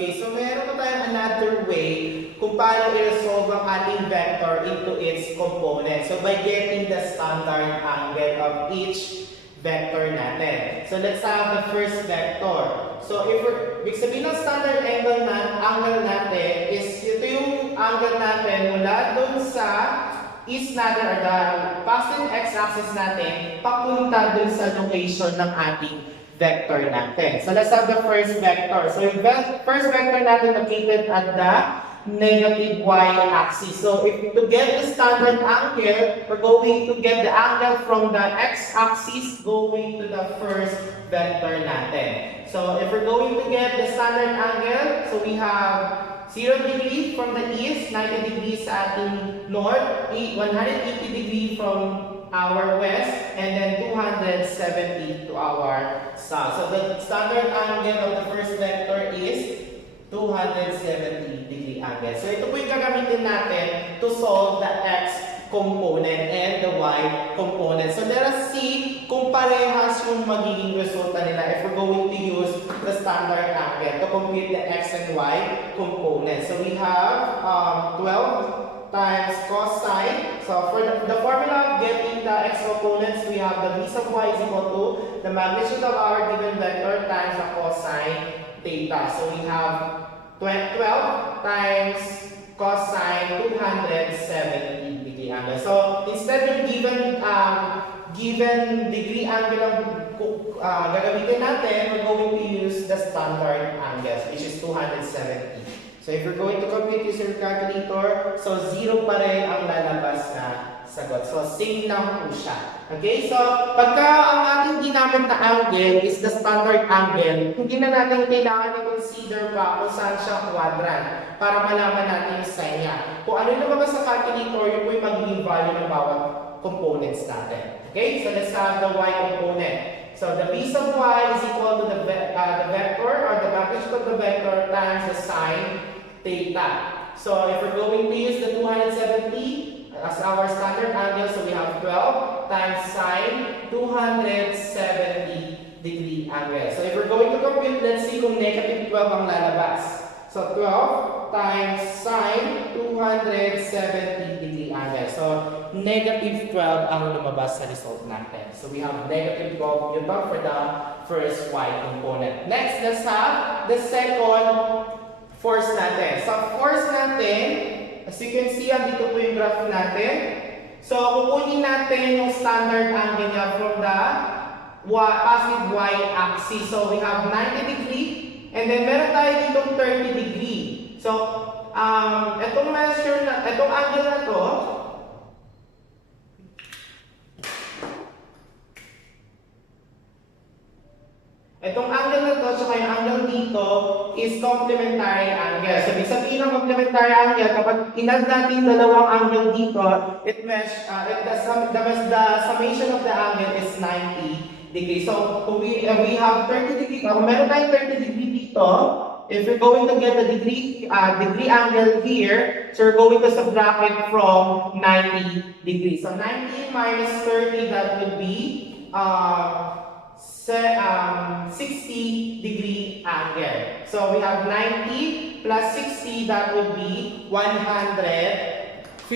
Okay, so meron pa tayong another way kung paano i-resolve ang ating vector into its components. So by getting the standard angle of each vector natin. So let's have the first vector. So ibig sabihin ng standard angle natin is ito yung angle natin mula dun sa east natin or the positive x-axis natin papunta dun sa location ng ating vector natin. So let's have the first vector. So yung first vector natin located at the negative y-axis. So if to get the standard angle, we're going to get the angle from the x-axis going to the first vector natin. So if we're going to get the standard angle, so we have 0 degree from the east, 90 degrees sa ating north, 180 degree from our west, and then 270 to our south. So the standard angle of the first vector is 270 degree angle. So ito po yung gagamitin natin to solve the x component and the y component. So let us see kung parehas yung magiging resulta nila if we're going to use the standard angle to compute the x and y component. So we have 12 times cosine. So for the formula of getting the x components, we have the v sub y is equal to the magnitude of our given vector times the cosine theta. So we have 12 times cosine 270 degree angle. So instead of given degree angle ang gagamitin natin, we're going to use the standard angles, which is 270. So if you're going to compute using your calculator, so 0 pa rin ang lalabas na sagot. So same lang po siya. Okay? So pagka ang ating ginamit na angle is the standard angle, hindi na natin kailangan i-consider pa kung saan siya quadrant para malaman natin yung sign niya. Kung ano yung lumabas sa calculator, yun po yung magiging value ng bawat components natin. Okay? So let's have the y component. So the v sub y is equal to the vector or the magnitude of the vector times the sine theta. So if we're going to use the 270 as our standard angle, so we have 12 times sine 270 degree angle. So if we're going to compute, let's see kung negative 12 ang lalabas. So 12 times sine 270 degree angle. So negative 12 ang lumabas sa result natin. So we have negative 12 Newton for the first y component. Next, let's have the second force natin. So force natin, as you can see, dito po yung graph natin. So kukunin natin yung standard angle niya from the positive y-axis. So we have 90 degree, and then meron tayo ditong 30 degree. So itong angle na to, itong angle na to, tsaka yung angle dito is complementary angle. So, ibig sabihin ng complementary angle, kapag inad natin dalawang angle dito, the summation of the angle is 90 degrees. So, kung we have 30 degree, kung meron tayong 30 degree dito, if we're going to get the degree angle here, so we're going to subtract it from 90 degrees. So, 90 minus 30, that would be 60 degree angle. So we have 90 plus 60, that would be 150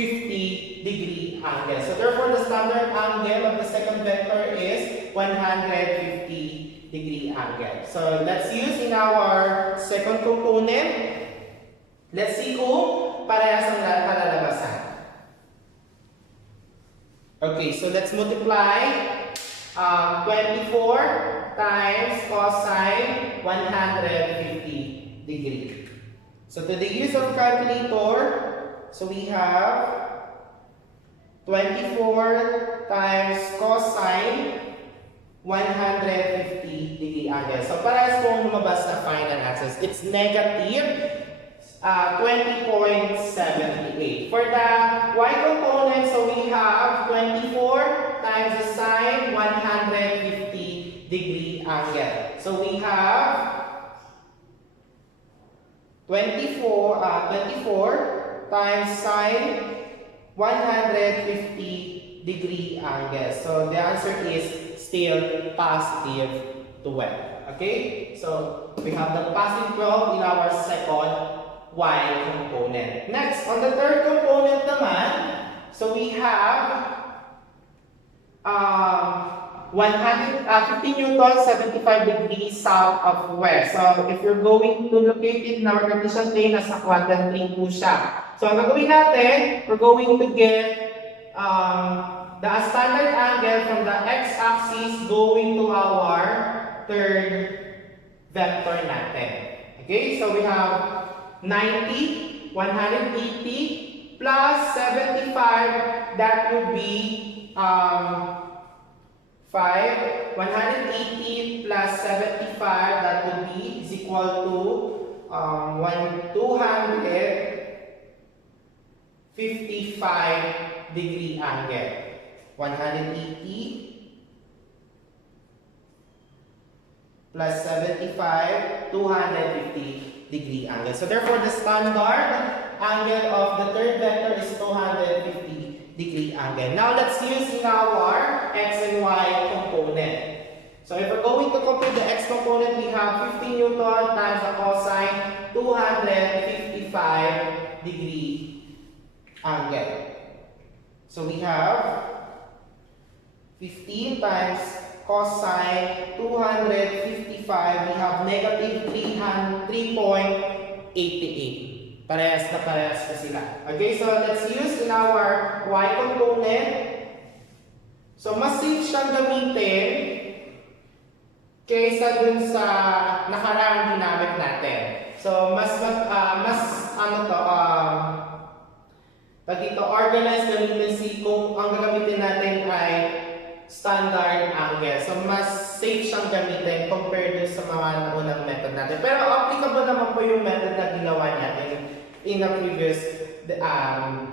degree angle. So therefore, the standard angle of the second vector is 150 degree angle. So let's use in our second component. Let's see kung parehas ang kalalabasan. Okay, so let's multiply 24 times cosine 150 degree. So to the use of calculator, so we have 24 times cosine 150 degree angle. So parehas kung lumabas na final answers, it's negative 20.78. For the y component, so we have 24 times the sine 150 degree angle. So we have 24 times sine 150 degree angle. So the answer is still positive 12. Okay? So, we have the positive 12 in our second y component. Next, on the third component naman, so we have 50 newtons, 75 degrees south of west. So, if you're going to locate it in our Cartesian plane, nasa quadrant 3 po siya. So, ang gagawin natin, we're going to get the standard angle from the x-axis going to our third vector natin. Okay, so we have 90, 180, plus 75, that would be 5, 180 plus 75, that would be is equal to 255 degree angle. 180 plus 75, 250 degree angle. So therefore, the standard angle of the third vector is 250 degree angle. Now let's use in our x and y component. So if we're going to compute the x component, we have 50 newton times the cosine 255 degree angle. So we have 15 times cosine 255, we have negative 3.88. Parehas na sila. Okay, so let's use in our y component. So mas safe siyang gamitin kaysa dun sa nakaraang ginamit natin. So organized gamitin kung ang gagamitin natin ay standard angle. So, mas safe siyang gamitin compared sa mga unang method natin. Pero applicable naman po yung method na ginawa natin in the previous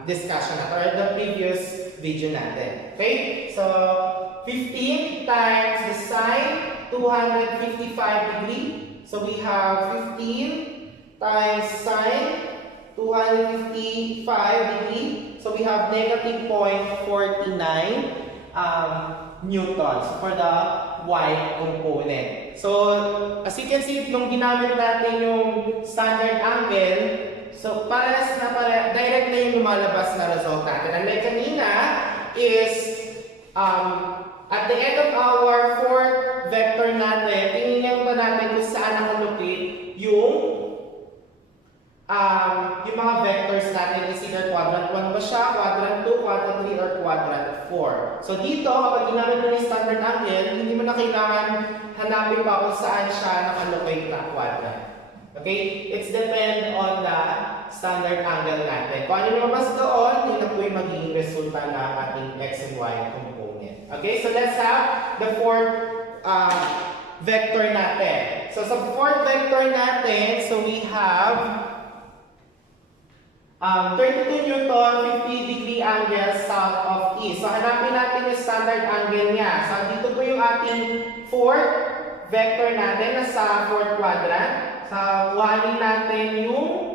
discussion natin or the previous video natin. Okay? So, 15 times the sine, 255 degree. So, we have 15 times sine, 255 degree. So, we have negative 0.49 newtons for the y component. So, as you can see, nung ginamit natin yung standard angle, so direct na yung lumalabas na result natin. Unlike kanina is, at the end of our fourth vector natin, tingnan pa natin kung saan nakalocate yung mga vectors natin is either quadrant 1 ba siya, quadrant 2, quadrant 3, or quadrant 4. So dito, kapag ginamit mo yung standard angle, hindi mo na kailangan hanapin pa kung saan siya nakalocate na quadrant. Okay? It's depend on the standard angle natin. Kung ano lumabas doon, yun na po yung magiging resulta ng ating x and y component. Okay? So let's have the fourth vector natin. So sa fourth vector natin, so we have 32 newton, 50 degree angle south of east. So, hanapin natin yung standard angle niya. So, dito po yung ating fourth vector natin na sa fourth quadrant. So, kuhanin natin yung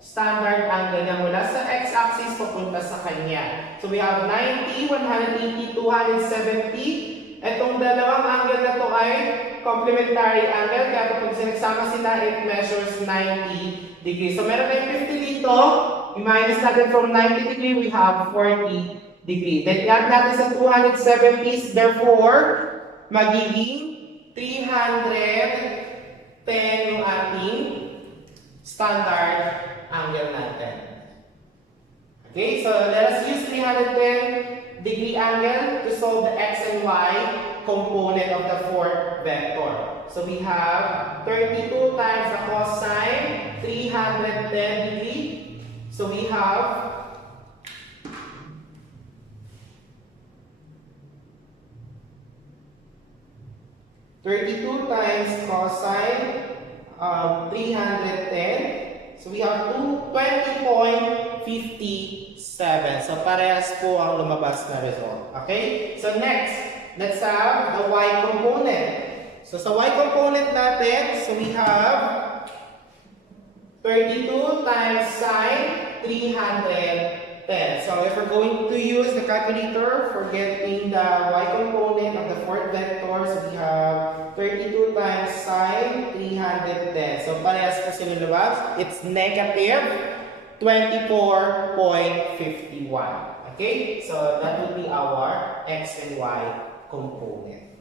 standard angle niya mula sa x-axis papunta sa kanya. So, we have 90, 180, 270. Itong dalawang angle na to ay complementary angle. Kaya kapag sinagsama sila, it measures 90 degrees. So, meron tayong 50 dito. I-minus natin from 90 degree, we have 40 degree. Then, i-add natin sa 270, therefore, magiging 310 yung ating standard angle natin. Okay, so let us use 310 degree angle to solve the x and y component of the fourth vector. So we have 32 times the cosine, 310 degree. So we have 32 times cosine 310. So we have 20.57. So parehas po ang lumabas na result. Okay? So next, let's have the y component. So sa y component natin, so we have 32 times sine 310. 10. So if we're going to use the calculator for getting the y component of the fourth vector, so we have 32 times sine 310. So parehas po sila lumabas. It's negative 24.51. Okay? So that would be our x and y component.